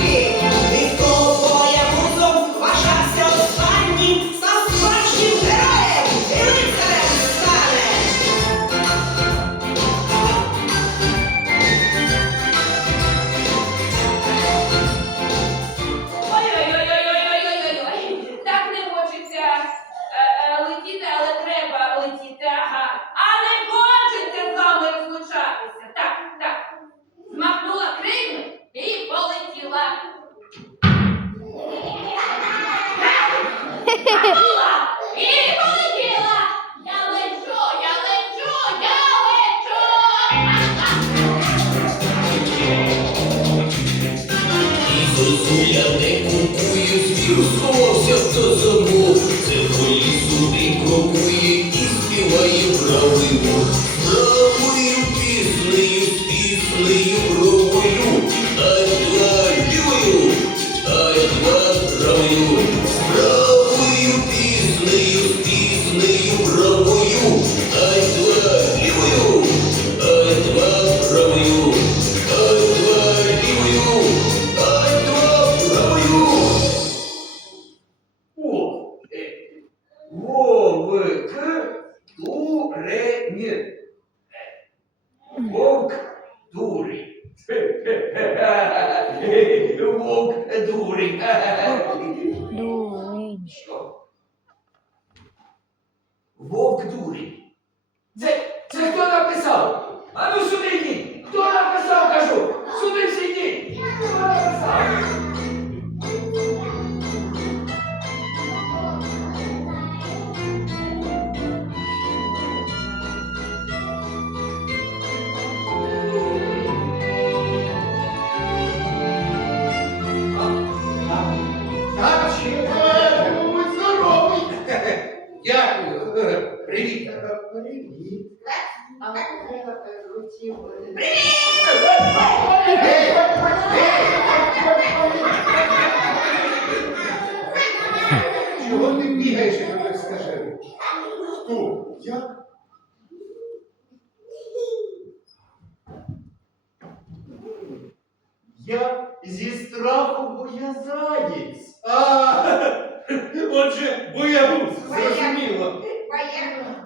Yeah. Розу я не купую, звіру сховався, хто за мною. Wok duri. Wok duri. Duri. Wok duri. Чого ти бігаєш, як ти скажи? Хто? Я? Я зі страху боязаєць. А, отже, боягуз, зрозуміло. Боягуз.